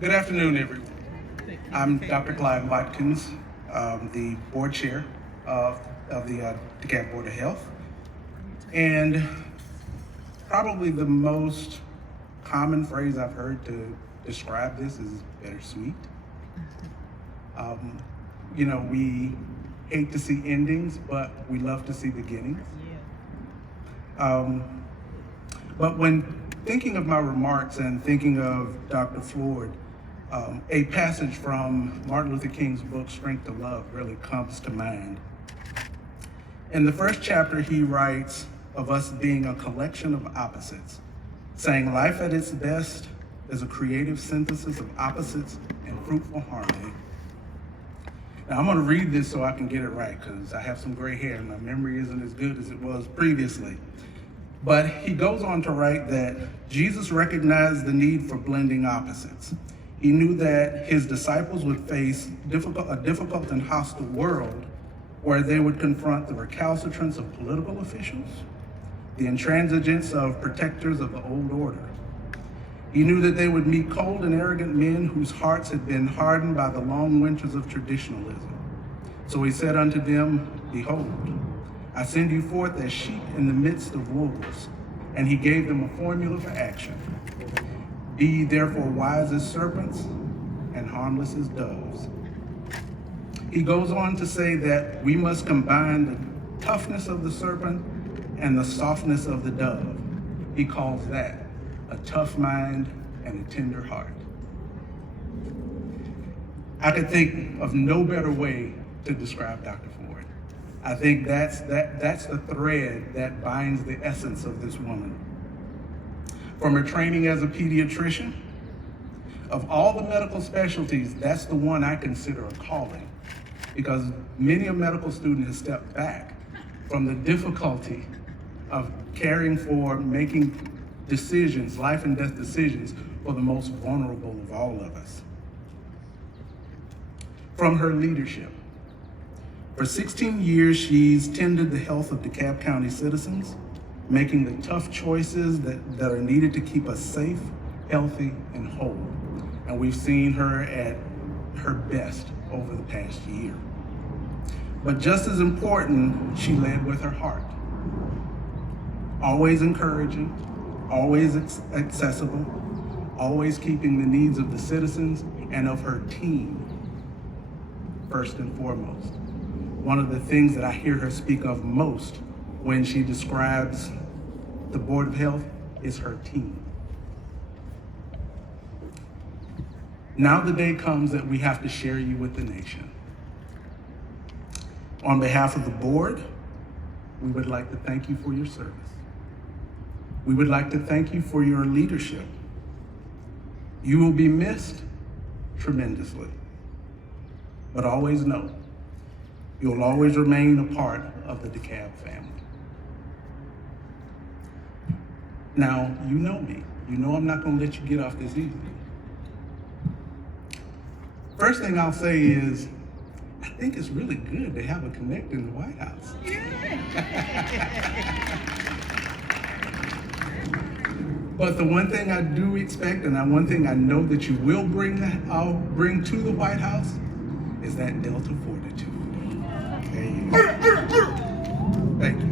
Good afternoon, everyone. I'm Dr. Clyde Watkins, the board chair of the DeKalb Board of Health. And probably the most common phrase I've heard to describe this is bittersweet. We hate to see endings, but we love to see beginnings. But when thinking of my remarks and thinking of Dr. Ford, a passage from Martin Luther King's book, Strength to Love, really comes to mind. In the first chapter, he writes of us being a collection of opposites, saying life at its best is a creative synthesis of opposites and fruitful harmony. Now I'm gonna read this so I can get it right, because I have some gray hair and my memory isn't as good as it was previously. But he goes on to write that Jesus recognized the need for blending opposites. He knew that his disciples would face a difficult and hostile world where they would confront the recalcitrance of political officials, the intransigence of protectors of the old order. He knew that they would meet cold and arrogant men whose hearts had been hardened by the long winters of traditionalism. So he said unto them, behold, I send you forth as sheep in the midst of wolves. And he gave them a formula for action. Be ye therefore wise as serpents and harmless as doves. He goes on to say that we must combine the toughness of the serpent and the softness of the dove. He calls that a tough mind and a tender heart. I could think of no better way to describe Dr. Ford. I think that's the thread that binds the essence of this woman. From her training as a pediatrician, of all the medical specialties, that's the one I consider a calling, because many a medical student has stepped back from the difficulty of caring for making decisions, life and death decisions, for the most vulnerable of all of us. From her leadership, for 16 years, she's tended the health of DeKalb County citizens, making the tough choices that are needed to keep us safe, healthy, and whole. And we've seen her at her best over the past year. But just as important, she led with her heart. Always encouraging, always accessible, always keeping the needs of the citizens and of her team first and foremost. One of the things that I hear her speak of most when she describes the Board of Health is her team. Now the day comes that we have to share you with the nation. On behalf of the board, we would like to thank you for your service. We would like to thank you for your leadership. You will be missed tremendously, but always know you'll always remain a part of the DeKalb family. Now, you know me. You know I'm not gonna let you get off this easy. First thing I'll say is, I think it's really good to have a connect in the White House. But the one thing I do expect, and one thing I know that you will I'll bring to the White House, is that Delta fortitude. There you go. Thank you.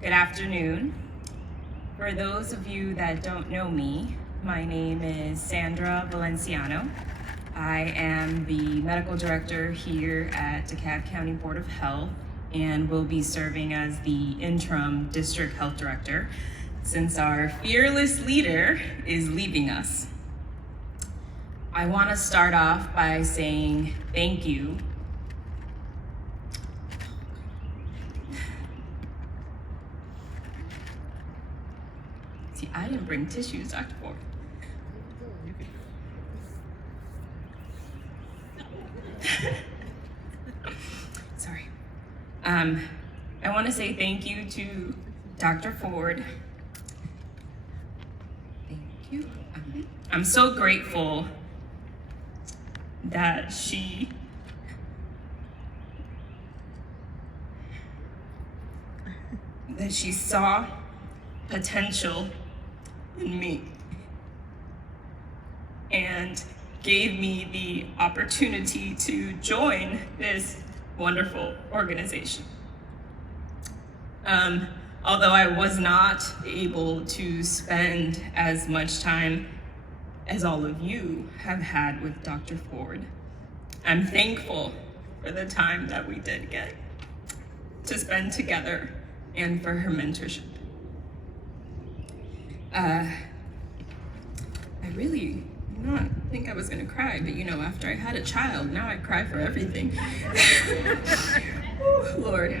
Good afternoon. For those of you that don't know me, my name is Sandra Valenciano. I am the medical director here at DeKalb County Board of Health and will be serving as the interim district health director since our fearless leader is leaving us. I want to start off by saying thank you See, I didn't bring tissues, Dr. Ford. Sorry. I want to say thank you to Dr. Ford. Thank you. I'm so grateful that she saw potential in me. and gave me the opportunity to join this wonderful organization. Although I was not able to spend as much time as all of you have had with Dr. Ford, I'm thankful for the time that we did get to spend together and for her mentorship. I really did not think I was gonna cry, but after I had a child, now I cry for everything. Oh, Lord.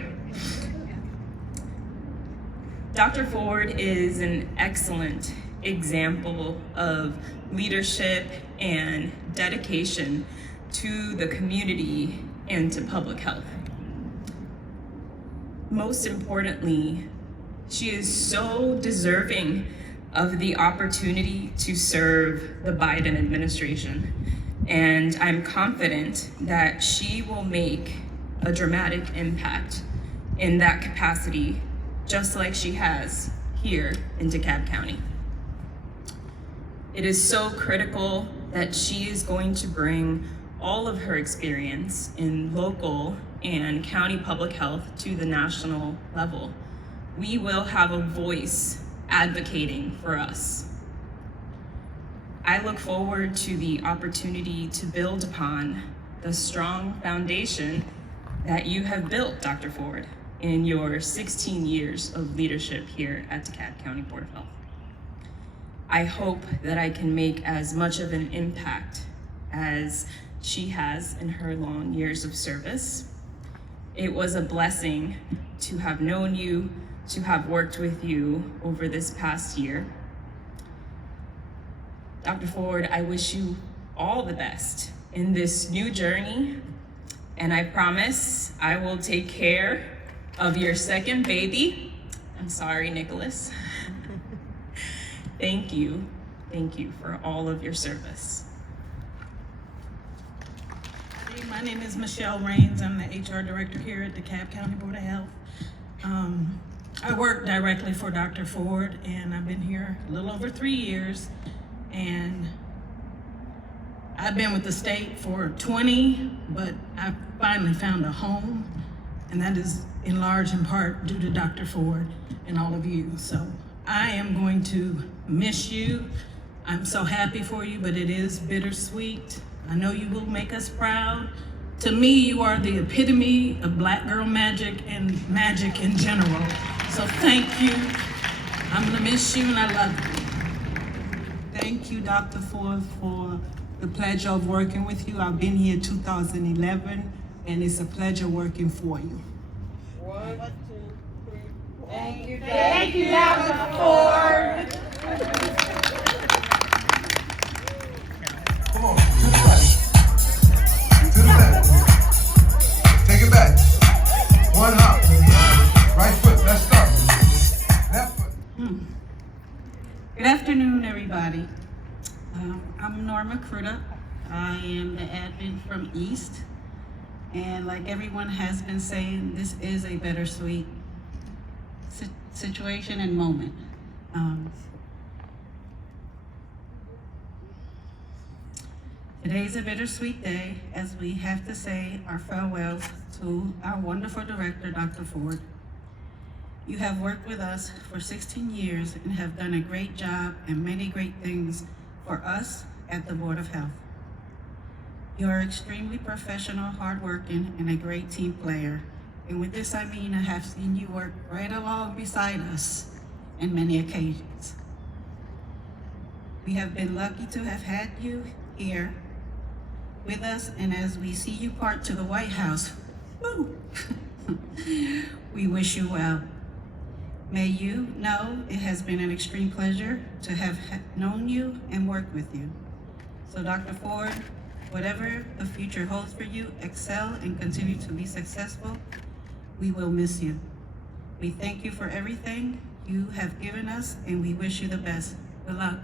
Dr. Ford is an excellent example of leadership and dedication to the community and to public health. Most importantly, she is so deserving of the opportunity to serve the Biden administration. And I'm confident that she will make a dramatic impact in that capacity, just like she has here in DeKalb County. It is so critical that she is going to bring all of her experience in local and county public health to the national level. We will have a voice advocating for us. I look forward to the opportunity to build upon the strong foundation that you have built, Dr. Ford, in your 16 years of leadership here at DeKalb County Board of Health. I hope that I can make as much of an impact as she has in her long years of service. It was a blessing to have known you, to have worked with you over this past year. Dr. Ford, I wish you all the best in this new journey, and I promise I will take care of your second baby. I'm sorry, Nicholas. Thank you for all of your service. My name is Michelle Raines. I'm the HR director here at DeKalb County Board of Health. I work directly for Dr. Ford, and I've been here a little over 3 years, and I've been with the state for 20, but I finally found a home, and that is in large in part due to Dr. Ford and all of you. So I am going to miss you. I'm so happy for you, but it is bittersweet. I know you will make us proud. To me, you are the epitome of Black girl magic and magic in general. So thank you. I'm gonna miss you and I love you. Thank you, Dr. Ford, for the pleasure of working with you. I've been here 2011, and it's a pleasure working for you. 1, 2, 3. Thank you, Thank you, Dr. Ford. Come on, to the back. To the back. Take it back. One hop. Right foot, let's start. Left foot. Good afternoon, everybody. I'm Norma Cruda. I am the admin from East. And like everyone has been saying, this is a bittersweet situation and moment. Today's a bittersweet day as we have to say our farewells to our wonderful director, Dr. Ford. You have worked with us for 16 years and have done a great job and many great things for us at the Board of Health. You are extremely professional, hardworking, and a great team player. And with this, I mean I have seen you work right along beside us on many occasions. We have been lucky to have had you here with us, and as we see you part to the White House, woo, we wish you well. May you know it has been an extreme pleasure to have known you and worked with you. So Dr. Ford, whatever the future holds for you, excel and continue to be successful. We will miss you. We thank you for everything you have given us, and we wish you the best. Good luck.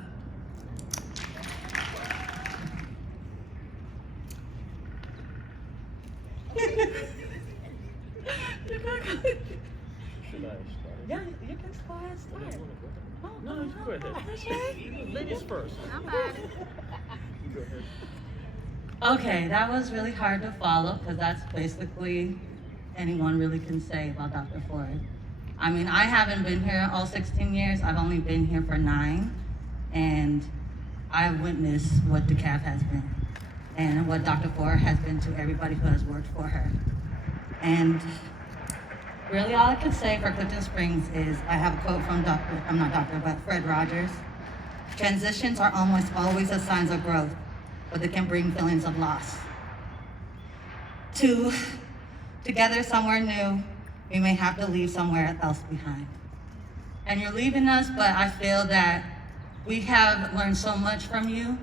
Yeah, you can start. No, go ahead. Okay. Ladies first. I'm fine. Okay, that was really hard to follow because that's basically anyone really can say about Dr. Ford. I mean, I haven't been here all 16 years. I've only been here for 9, and I've witnessed what DeKalb has been and what Dr. Ford has been to everybody who has worked for her. And really all I can say for Clifton Springs is I have a quote from Fred Rogers. Transitions are almost always a sign of growth, but they can bring feelings of loss. Together somewhere new, we may have to leave somewhere else behind. And you're leaving us, but I feel that we have learned so much from you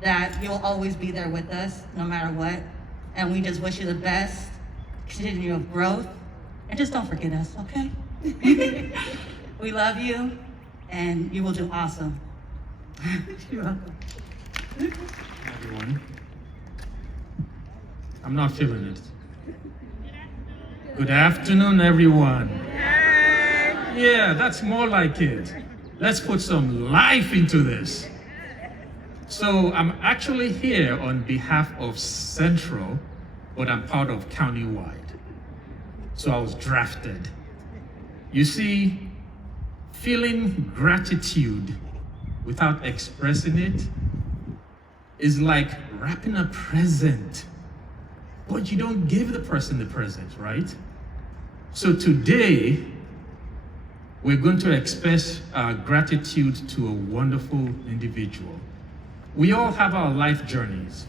that you'll always be there with us no matter what. And we just wish you the best, continue your growth, and just don't forget us, okay? We love you, and you will do awesome. You're welcome. Everyone. I'm not feeling it. Good afternoon, everyone. Yeah, that's more like it. Let's put some life into this. So I'm actually here on behalf of Central, but I'm part of Countywide. So I was drafted. You see, feeling gratitude without expressing it is like wrapping a present, but you don't give the person the present, right? So today, we're going to express our gratitude to a wonderful individual. We all have our life journeys.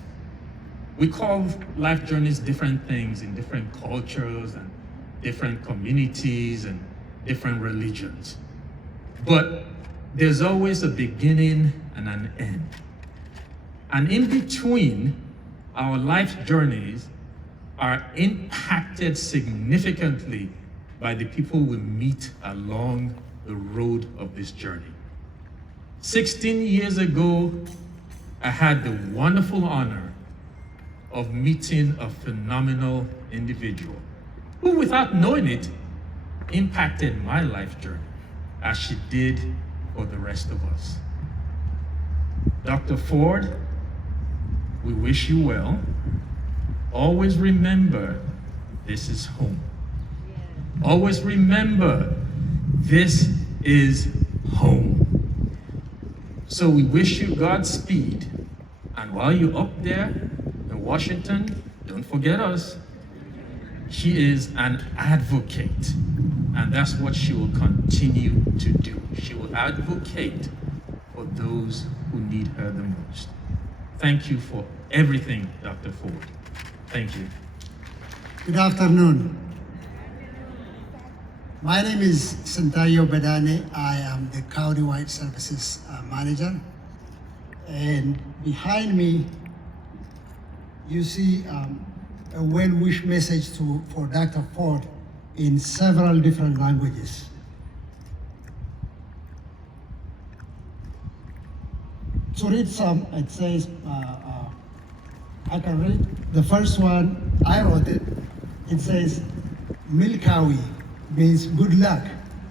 We call life journeys different things in different cultures and different communities and different religions. But there's always a beginning and an end. And in between, our life journeys are impacted significantly by the people we meet along the road of this journey. 16 years ago, I had the wonderful honor of meeting a phenomenal individual who, without knowing it, impacted my life journey as she did for the rest of us. Dr. Ford, we wish you well. Always remember, this is home. Always remember, this is home. So we wish you Godspeed. And while you're up there in Washington, don't forget us. She is an advocate, and that's what she will continue to do. She will advocate for those who need her the most. Thank you for everything, Dr. Ford. Thank you. Good afternoon. My name is Santayo Bedane. I am the Countywide Services Manager. And behind me, you see a well-wish message for Dr. Ford in several different languages. To read some, it says, I can read. The first one, I wrote it. It says, Milkawi means good luck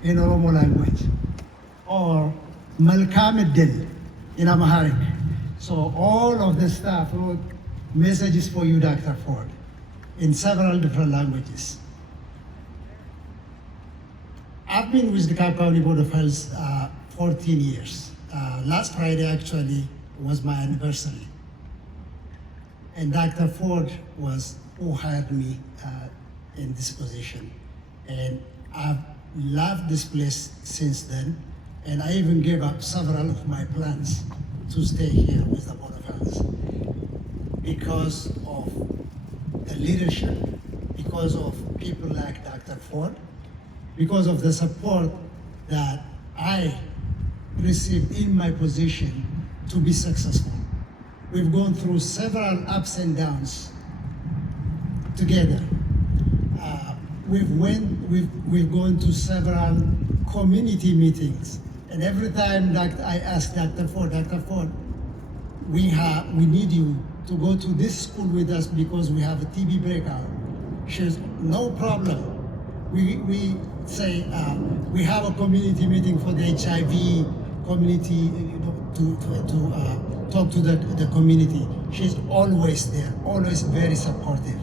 in Oromo language, or Malkamedel in Amharic. So all of the staff wrote messages for you, Dr. Ford, in several different languages. I've been with the DeKalb County Board of Health 14 years. Last Friday actually was my anniversary. And Dr. Ford was who hired me in this position. And I've loved this place since then. And I even gave up several of my plans to stay here with the Board of Health because of the leadership, because of people like Dr. Ford, because of the support that I received in my position to be successful. We've gone through several ups and downs together. We've gone to several community meetings, and every time that I ask Dr. Ford, we need you to go to this school with us because we have a TB breakout. She says, no problem. We say we have a community meeting for the HIV community, you know, to talk to the community. She's always there, always very supportive.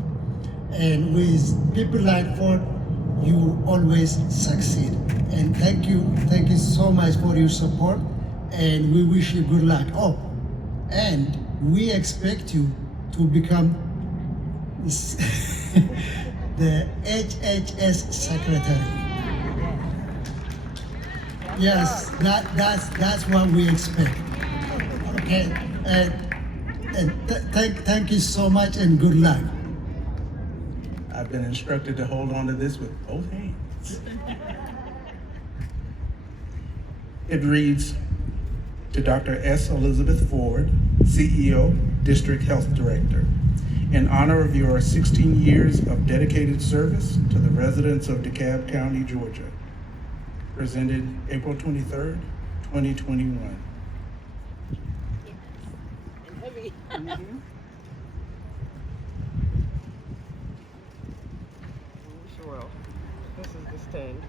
And with people like Ford, you always succeed. And thank you so much for your support, and we wish you good luck. Oh, and we expect you to become the HHS secretary. Yes, that's what we expect. Okay, and thank you so much and good luck. I've been instructed to hold on to this with both hands. It reads, to Dr. S. Elizabeth Ford, CEO, District Health Director, in honor of your 16 years of dedicated service to the residents of DeKalb County, Georgia. Presented April 23rd, 2021. Heavy. Sure. This is the stand.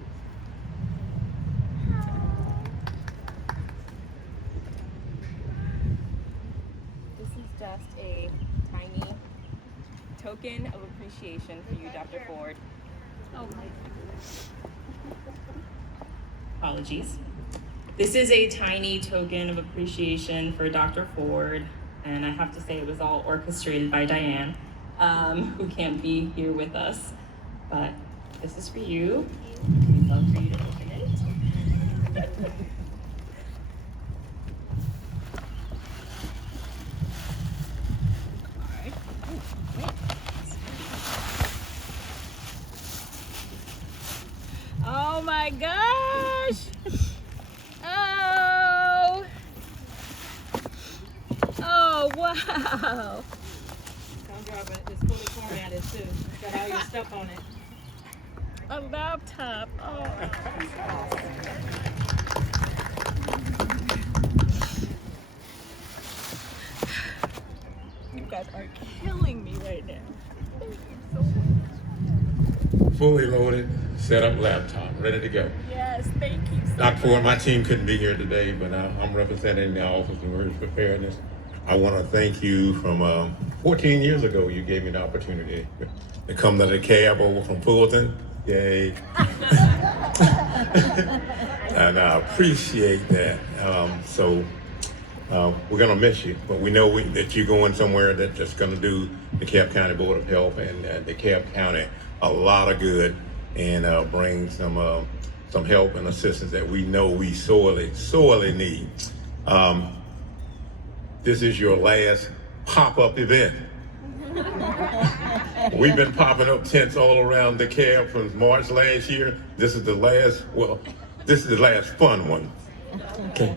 This is just a tiny token of appreciation for you, Dr. Ford. Oh my goodness. Apologies. This is a tiny token of appreciation for Dr. Ford, and I have to say it was all orchestrated by Diane, who can't be here with us. But this is for you. We'd love for you to open it. Oh my gosh! Oh! Oh wow! Sandra, but it's fully formatted too. It's got all your stuff on it. A laptop. Oh. You guys are killing me right now. Thank you so much. Fully loaded, set up laptop, ready to go. Yes, thank you so Dr. much. Ford, my team couldn't be here today, but I'm representing the Office of Emergency Preparedness. I want to thank you from 14 years ago, you gave me the opportunity to come to DeKalb over from Fulton. Yay. And I appreciate that. We're going to miss you, but we know that you're going somewhere that's going to do the DeKalb County Board of Health and DeKalb County a lot of good and bring some help and assistance that we know we sorely need. This is your last pop-up event. We've been popping up tents all around DeKalb from March last year. This is the last fun one. Okay.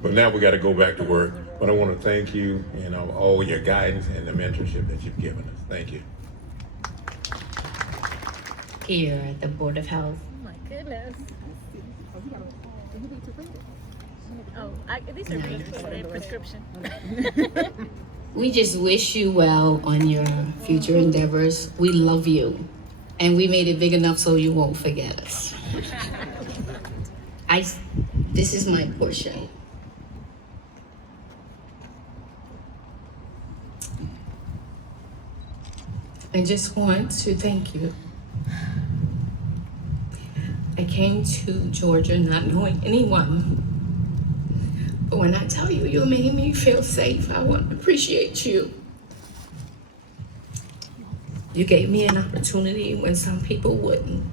But now we got to go back to work. But I want to thank you and all your guidance and the mentorship that you've given us. Thank you. Here at the Board of Health. Oh my goodness. Oh, these are read for the prescription. We just wish you well on your future endeavors. We love you, and we made it big enough so you won't forget us. This is my portion. I just want to thank you. I came to Georgia not knowing anyone. But when I tell you, you made me feel safe, I want to appreciate you. You gave me an opportunity when some people wouldn't,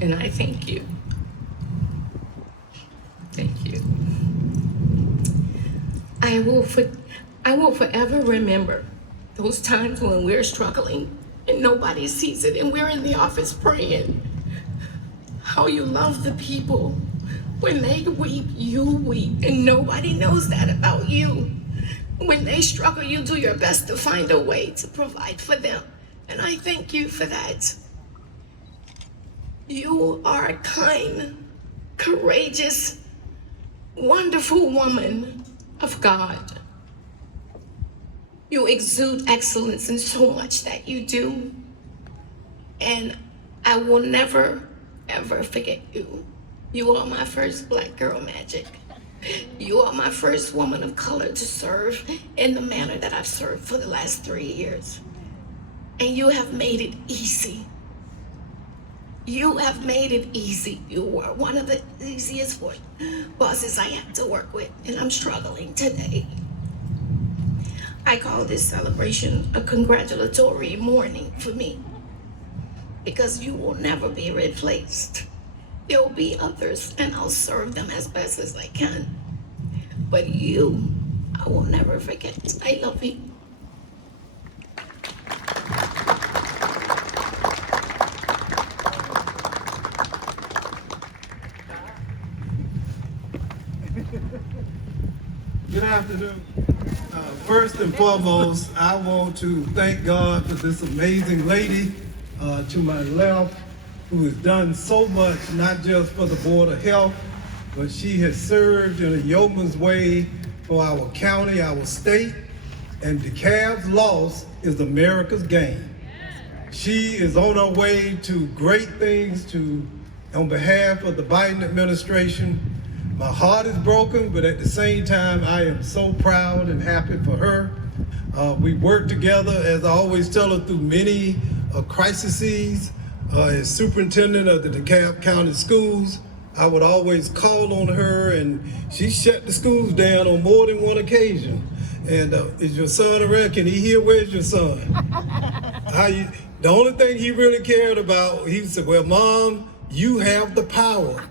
and I thank you. Thank you. I will forever remember those times when we're struggling and nobody sees it and we're in the office praying. How you love the people. When they weep, you weep, and nobody knows that about you. When they struggle, you do your best to find a way to provide for them, and I thank you for that. You are a kind, courageous, wonderful woman of God. You exude excellence in so much that you do, and I will never, ever forget you. You are my first Black girl magic. You are my first woman of color to serve in the manner that I've served for the last 3 years. And you have made it easy. You have made it easy. You are one of the easiest bosses I have to work with, and I'm struggling today. I call this celebration a congratulatory morning for me, because you will never be replaced. There will be others, and I'll serve them as best as I can. But you, I will never forget. I love you. Good afternoon. First and foremost, I want to thank God for this amazing lady to my left, who has done so much, not just for the Board of Health, but she has served in a yeoman's way for our county, our state, and DeKalb's loss is America's gain. She is on her way to great things on behalf of the Biden administration. My heart is broken, but at the same time, I am so proud and happy for her. We worked together, as I always tell her, through many crises. As superintendent of the DeKalb County schools, I would always call on her, and she shut the schools down on more than one occasion. And is your son around? Can he hear? Where's your son? The only thing he really cared about, he said, well, Mom, you have the power.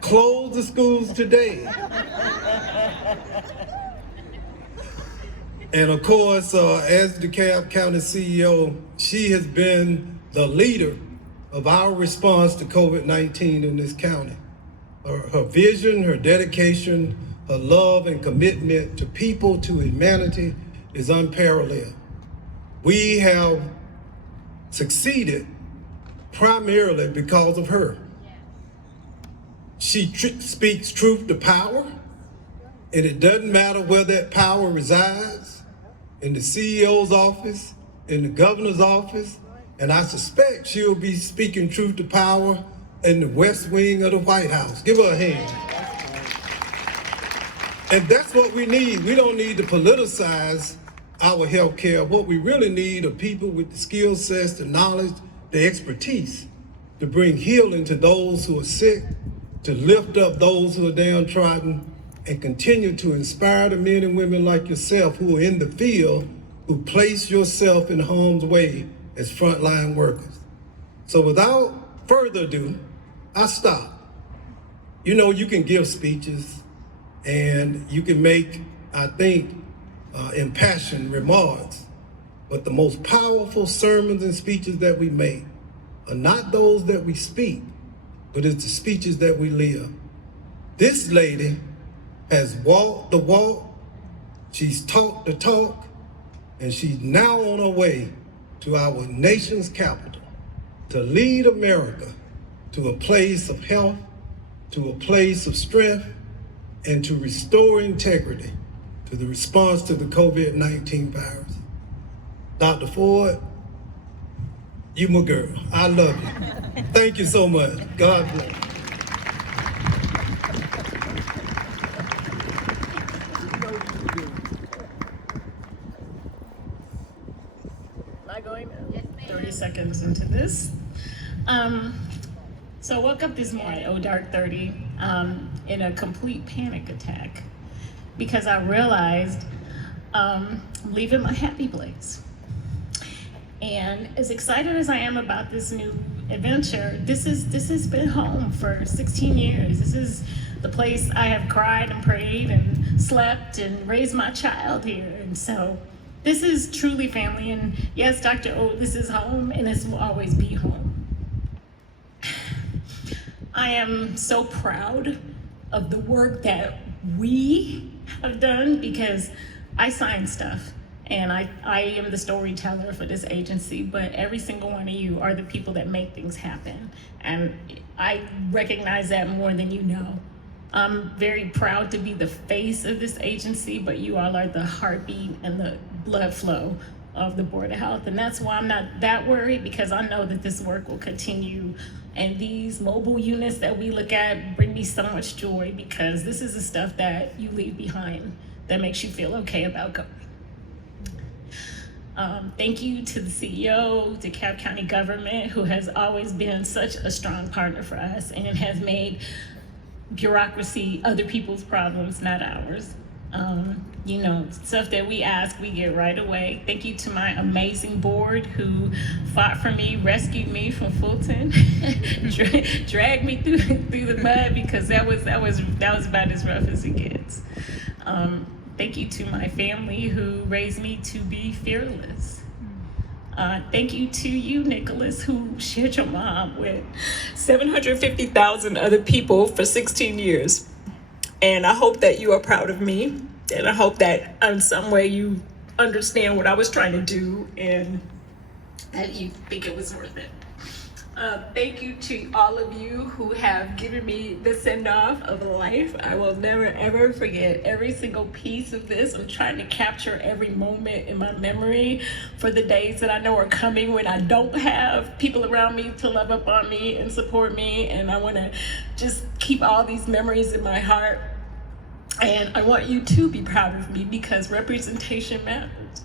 Close the schools today. And of course, as DeKalb County CEO, she has been the leader of our response to COVID-19 in this county. Her vision, her dedication, her love and commitment to people, to humanity is unparalleled. We have succeeded primarily because of her. She speaks truth to power, and it doesn't matter where that power resides, in the CEO's office, in the governor's office, and I suspect she'll be speaking truth to power in the West Wing of the White House. Give her a hand. And that's what we need. We don't need to politicize our health care. What we really need are people with the skill sets, the knowledge, the expertise to bring healing to those who are sick, to lift up those who are downtrodden, and continue to inspire the men and women like yourself who are in the field, who place yourself in harm's way as frontline workers. So without further ado, I stop. You know, you can give speeches and you can make, I think, impassioned remarks, but the most powerful sermons and speeches that we make are not those that we speak, but it's the speeches that we live. This lady has walked the walk, she's talked the talk, and she's now on her way to our nation's capital to lead America to a place of health, to a place of strength, and to restore integrity to the response to the COVID-19 virus. Dr. Ford, you my girl. I love you. Thank you so much. God bless. Am I going now? 30 seconds into this. So I woke up this morning, dark 30, in a complete panic attack because I realized I'm leaving my happy place. And as excited as I am about this new adventure, this has been home for 16 years. This is the place I have cried and prayed and slept and raised my child here. And so this is truly family. And yes, Dr. O, this is home, and this will always be home. I am so proud of the work that we have done because I sign stuff. And I am the storyteller for this agency, but every single one of you are the people that make things happen. And I recognize that more than you know. I'm very proud to be the face of this agency, but you all are the heartbeat and the blood flow of the Board of Health. And that's why I'm not that worried, because I know that this work will continue. And these mobile units that we look at bring me so much joy, because this is the stuff that you leave behind that makes you feel okay about going. Thank you to the CEO, DeKalb County government, who has always been such a strong partner for us and has made bureaucracy other people's problems, not ours. You know, stuff that we ask, we get right away. Thank you to my amazing board who fought for me, rescued me from Fulton, dragged me through the mud, because that was about as rough as it gets. Thank you to my family who raised me to be fearless. Thank you to you, Nicholas, who shared your mom with 750,000 other people for 16 years. And I hope that you are proud of me. And I hope that in some way you understand what I was trying to do and that you think it was worth it. Thank you to all of you who have given me the send-off of life. I will never, ever forget every single piece of this. I'm trying to capture every moment in my memory for the days that I know are coming when I don't have people around me to love up on me and support me. And I want to just keep all these memories in my heart. And I want you to be proud of me, because representation matters.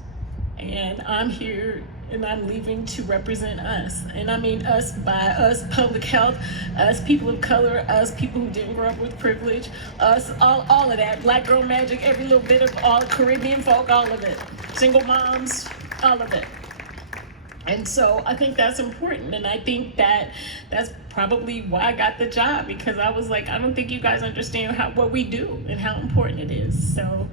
And I'm here and I'm leaving to represent us. And I mean us by us public health, us people of color, us people who didn't grow up with privilege, us, all of that. Black girl magic, every little bit of all Caribbean folk, all of it. Single moms, all of it. And so I think that's important. And I think that that's probably why I got the job, because I was like, I don't think you guys understand what we do and how important it is. So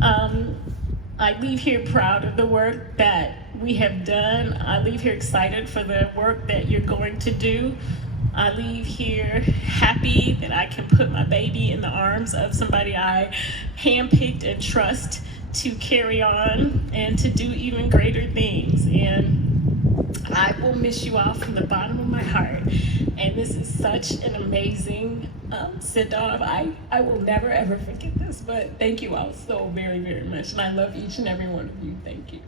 I leave here proud of the work that we have done. I leave here excited for the work that you're going to do. I leave here happy that I can put my baby in the arms of somebody I handpicked and trust to carry on and to do even greater things. And I will miss you all from the bottom of my heart. And this is such an amazing send-off. I will never, ever forget this, but thank you all so very, very much. And I love each and every one of you. Thank you.